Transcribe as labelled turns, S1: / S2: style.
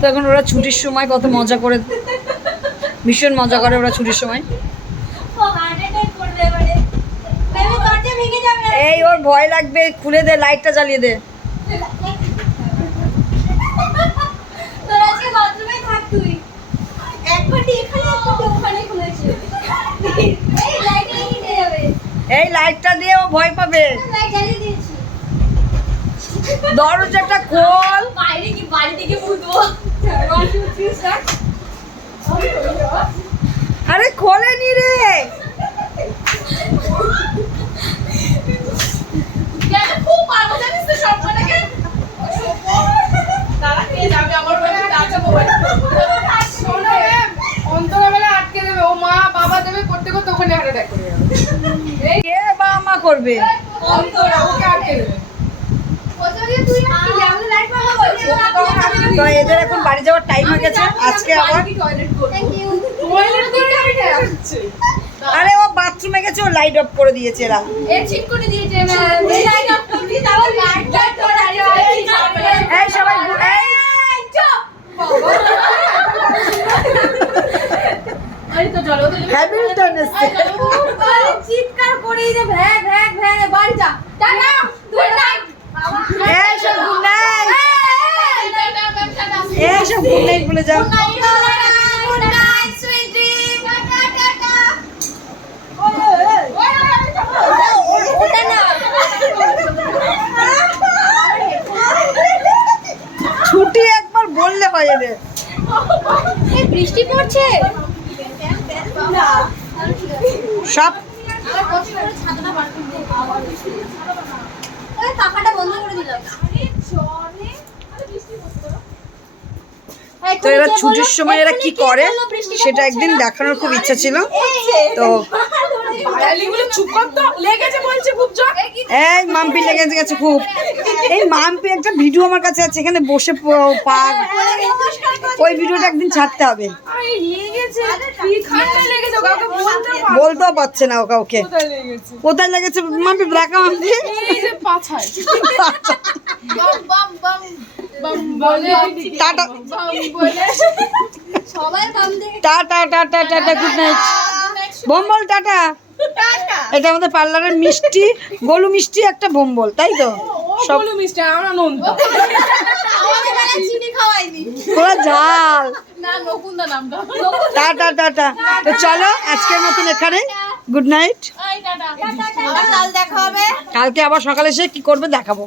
S1: তো এখন ওরা ছুটির সময় কত মজা করে ভীষণ মজা করে ওরা ছুটির সময়। এই ওর ভয় লাগবে খুলে দে লাইটটা জ্বালিয়ে দে।
S2: এই
S1: লাইটটা দিয়ে ও ভয় পাবে। দরজাটা খোল।
S2: বাইরে পাবো
S1: তো এদের এখন বাড়ি যাওয়ার টাইম হয়ে গেছে। আজকে আবার আরে ও বাথরুমে গেছে ও লাইট অফ করে দিয়েছে এরা
S2: এ ঠিক করে দিয়েছে লাইট অফ করে তাহলে লাইট লাইট করে দাঁড়িয়ে
S1: এই সবাই এই
S2: আরে তো চলো তো
S1: হ্যামিল্টন এসছে
S2: আরে চিৎকার করে যে ভ্যাঁ ভ্যাঁ ভ্যাঁ বাড়ি যা টাটা গুড নাইট
S1: এই সব গুড নাইট এই সব গুড নাইট বলে যাও
S2: good night sweet dream tata tata ওটা না
S1: ছুটি একবার বললে হয় এদের
S2: এই বৃষ্টি পড়ছে?
S1: সব তো এরা ছুটির সময় এরা কি করে? সেটা একদিন দেখানোর খুব ইচ্ছা ছিল। তো
S3: চুপ কর লেগেছে বলছে খুব জোর।
S1: এই মাম্পি লেগে গেছে খুব। এই মাম্পি একটা ভিডিও আমার কাছে আছে এখানে বসে প- ওই ভিডিওটা একদিন ছাড়তে হবে।
S3: লেগেছে। লেগেছে
S1: বলতেও পারছে না। ও কাউকে।
S3: কোথায় লেগেছে?
S1: মাম্পি ব্রাকা মাম্পি।
S3: এই যে পাছায়। বাম বাম বাম বাম বলে
S1: টাটা।
S3: বাম বলে।
S2: সবাই বাম দিকে।
S1: Tata tata tata good night Bombol tata. এটা আমাদের পার্লারের মিষ্টি গোলু মিষ্টি একটা বোম্বল তাই তো? সব
S3: বলো আমরা
S2: খাওয়াইনি।
S1: পুরো ঝাল। টাটা টাটা তো চলো আজকের মতন এখানে। গুড নাইট
S2: আবার কাল দেখা হবে।
S1: কালকে আবার সকালে এসে কি করবে দেখাবো।